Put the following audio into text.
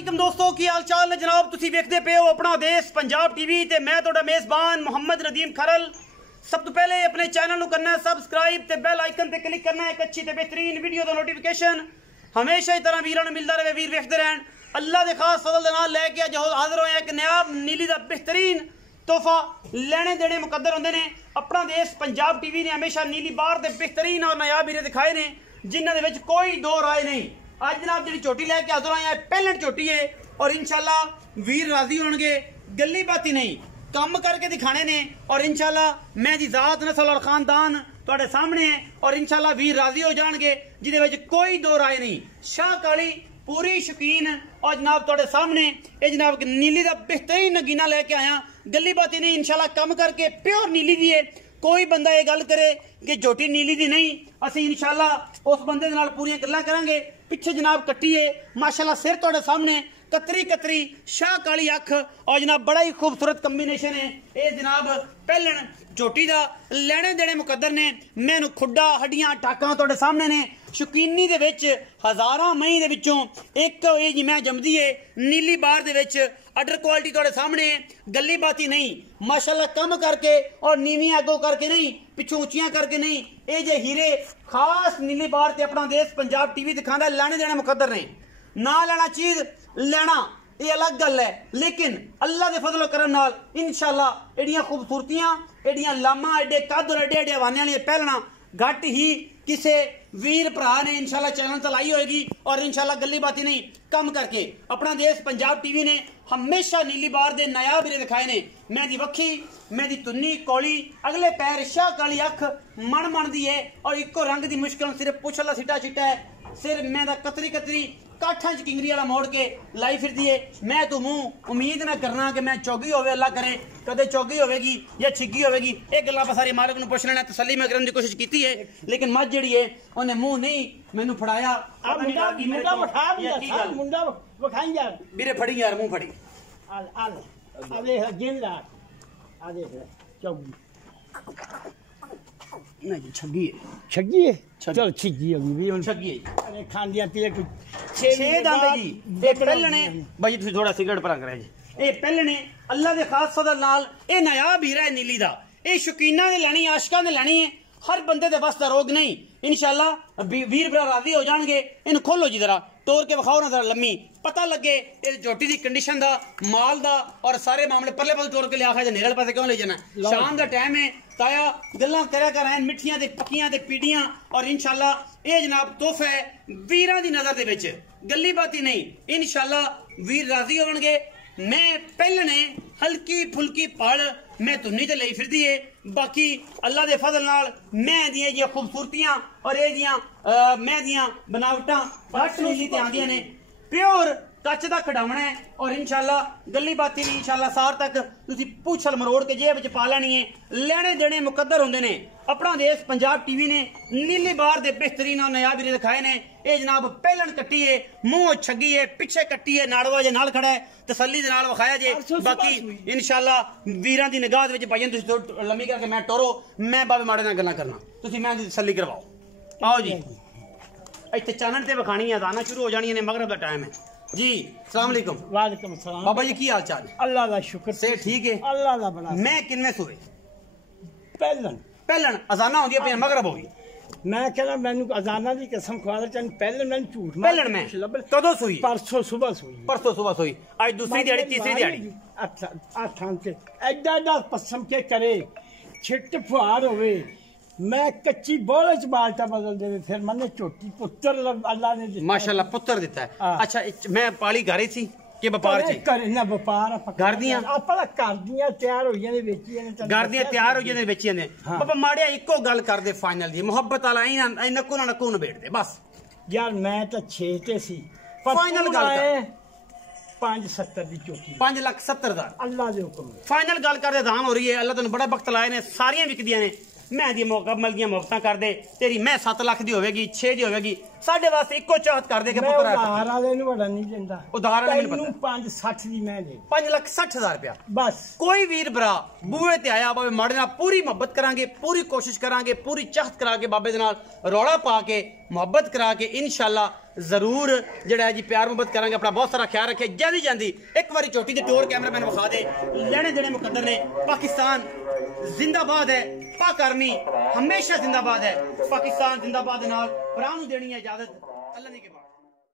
वालेकुम दोस्तों की हाल चाल ने जनाब तुसी वेखदे पे हो अपना देश पंजाब टीवी ते मैं तुहाडा मेज़बान मोहम्मद नदीम खरल। सब तो पहले अपने चैनल करना है सबसक्राइब ते बेल आइकन ते क्लिक करना है एक अच्छी ते बेहतरीन वीडियो दा नोटिफिकेशन हमेशा ही तरह वीरां नूं मिलदा रहे। वीर वेखदे रहन अल्लाह दे खास फजल दे नाल लैके अज हाजिर होए एक नायाब नीली दा बेहतरीन तोहफा लेने देने मुकद्दर होंदे ने। अपना देश पंजाब टीवी ने हमेशा नीली बार दे बेहतरीन और नायाब हीरे दिखाए ने जिन्हां दे विच कोई दो राय नहीं। आज जनाब जी चोटी लैके हाजिर आए पहले चोटी है और इंशाल्लाह वीर राजी होंगे गली बाती नहीं कम करके दिखाने ने और इंशाल्लाह मैं दी जात नस्ल और खानदान तुहाडे सामने है और इंशाल्लाह वीर राजी हो जाएंगे जिहदे विच कोई दो राय नहीं। शाह काली पूरी शौकीन और जनाब तुहाडे सामने ये जनाब नीली दा बेहतरीन नगीना लेके आया गली बाती नहीं इंशाल्लाह कम करके प्योर नीली दी है। कोई बंदा ये गल करे कि झोटी नीली दी नहीं असी इंशाल्लाह उस बंदे दे नाल पूरी गल्लां करांगे। पिछे जनाब कट्टी है माशाल्लाह सिर तुहाडे सामने कतरी कतरी शाह काली अख और जनाब बड़ा ही खूबसूरत कॉम्बिनेशन है। ये जनाब पहलन झोटी दा लेने देने मुकद्दर ने मैनू खुड्डा हड्डियां टाकां तुहाडे सामने ने शौकीनी दे विच हजारां मई दे विचों एक ये जी मैं जमदी है नीली बार दे विच अडर क्वालिटी तुहाडे सामने गली बाती नहीं माशाल्लाह कम करके और नीवी अगो करके नहीं पिछों उचियां करके नहीं ये जे हीरे खास नीली बार ते अपना देश पंजाब टीवी दिखांदा लेने देने मुकद्दर ने। ना लेना चीज लेना ये अलग गल है लेकिन अल्लाह के फजलो करम नाल इंशाल्लाह एडियां खूबसूरतियां एडियां लामा एडे कद और एडे एडे हवाने वाली पहलना घट ही किसे वीर भरा ने इंशाल्लाह चैनल चलाई होगी और इंशाल्लाह गली बाती नहीं कम करके अपना देश पंजाब टीवी ने हमेशा नीली बार दे नायाब हीरे दिखाए ने। मैं दी वखी मैं दी तुन्नी कौली अगले पैर शाह काली अख मन मन दी है और इको रंग दी मुश्किल सिर्फ पुछ ला सिटा चिट्टा है सिर मैं दा कतरी कतरी काठा च किंगरी वाला मोड़ के लाई फिर दिए। मैं तो मुंह उम्मीद ना करना कि मैं चौगी होवे अल्लाह करे कदे चौगी होवेगी या छिग्गी होवेगी ये गल्लां सारी मालिक नूं पुछ लेना तसल्ली मैं करने की कोशिश की है लेकिन मज जिहड़ी है उन्हें मुंह नहीं मैनू फड़ाया मुंडा वखाई यार बीरे फड़ी यार मुंह फड़ी नहीं छगी है छगी है चल छिगी होगी भी हुन छगी है अरे खांदियां ते छे दांत जी ये पहलने भाई तुसी थोड़ा सिगरेट पर करे जी ये पहलने अल्लाह दे खास फजल नाल ये नायाब हीरा है नीली दा ये शौकीना ने लेनी आशिकां ने लेनी है हर बंदे दे बस दा रोग नहीं इंशाल्लाह वीर भरा राजी हो जाएंगे। इन खोलो जी जरा तोड़ के विखाओ ना जरा लम्मी पता लगे इस झोटी की कंडीशन दा माल दा और सारे मामले परले पासे तोड़ के लिया आखा नेरल पासे क्यों ले जाना शाम दा टाइम है ताया गल्लां करया कर आए मिठियां ते पक्कियां ते पीड़ियां और इंशाल्लाह ये जनाब तोहफा है वीरां दी नजर दे विच गली बाती नहीं इंशाल्लाह वीर राजी होणगे। मैं पहलने हल्की फुल्की पल मैं तुन्नी ते लई फिरदी है बाकी अल्लाह दे फजल नाल मैं दियां जी खूबसूरतियां और ये जियां मैं दियां बनावटां घट नीली ते आंदियां ने प्योर कच दा खड़ावना है और इंशाल्लाह गली बाती नहीं इंशाल्लाह सार तक तुसी पूछल मरोड़ के जेब च पा लैनी है लेने देने मुकद्दर होंदे ने। अपना देश पंजाब टीवी ने नीली बार दे बेहतरीन और नायाब हीरे दिखाए ने। ये जनाब पहलन कट्टी है मुंह छगी है पिछे कट्टी है नाड़वा जे नाल खड़ा है तसल्ली दे नाल विखाया जे बाकी इंशाल्लाह वीरां दी निगाह दे विच भाईजान तुसी लम्मी करके मैं टोरो मैं बाबे माड़े नाल गल्लां करना तुसी मैं दी तसल्ली करवाओ आओ जी इत्थे चैनल ते विखानी है अज़ानां शुरू हो जानियां ने मगरिब दा टाइम है जी। अस्सलाम वालेकुम। वालेकुम सलाम बाबा जी की हाल चाल अल्लाह दा शुक्र से ठीक है अल्लाह दा बड़ा मैं किन्ने सूए पहलन अज़ाना होंदी पे मगरिब हो गई मैं कहना मैनू अजाना दी कसम खवा चन पहले मैं झूठ पहलन में कदों सुई परसों सुबह सुई आज दूसरी दिहाड़ी तीसरी दिहाड़ी अच्छा आठां से एडा एडा पसम के करे छिट फुहार होवे मैं कच्ची बोले च बाल्टा बदल दे फिर मैंने छोटी पुत्र अल्लाह ने माशाल्लाह पुत्र देता है। अच्छा मैं पाली घरे सी के व्यापार च करे ना व्यापार घर दियां आपला कर दियां तैयार हो जाने बेची ने घर दियां तैयार हो जाने बेची ने बाबा माड़िया इको गल कर दे फाइनल दी मोहब्बत वाला आई नक्को ना नक्को न बैठ दे बस यार मैं तो 6 ते सी फाइनल गल कर 570 दी चोटी 5,70,000 अल्लाह दे हुक्म फाइनल गल कर दे दान हो रही है अल्लाह तैनूं बड़ा वक्त लाए ने सारियां विकदियां ने मैं दी मुकम्मल दियां मुफ्तां कर दे तेरी मैं 7 लाख दी होवेगी 6 दी होवेगी साडे वास्ते इको चाहत कर दे के पुत्र उधार वाले नु बड़ा नहीं देंदा उधार वाले मैनूं पता 560 दी मैं दे 5,60,000 रुपया बस कोई वीर भरा बूहे ते आया बाबे माड़े नाल पूरी मोहब्बत करांगे पूरी कोशिश करांगे पूरी चाहत करा के बाबे दे नाल रौला पा के मोहब्बत करा के इंशाल्लाह ਜ਼ਰੂਰ ਜਿਹੜਾ ਹੈ ਜੀ ਪਿਆਰ ਮੁਹੱਬਤ ਕਰਾਂਗੇ। ਆਪਣਾ ਬਹੁਤ ਸਾਰਾ ਖਿਆਲ ਰੱਖਿਆ। ਜਾਂਦੀ ਜਾਂਦੀ ਇੱਕ ਵਾਰੀ ਚੋਟੀ ਦੇ ਟੋਰ ਕੈਮਰਾਮੈਨ ਵਿਖਾ ਦੇ। ਲੈਣੇ ਦੇਣੇ ਮੁਕੱਦਰ ਨੇ। ਪਾਕਿस्तान जिंदाबाद है। पाक आर्मी हमेशा जिंदाबाद है। पाकिस्तान जिंदाबाद। नाल भरा नूं देनी है इजाजत। अल्लाह ने के बाद।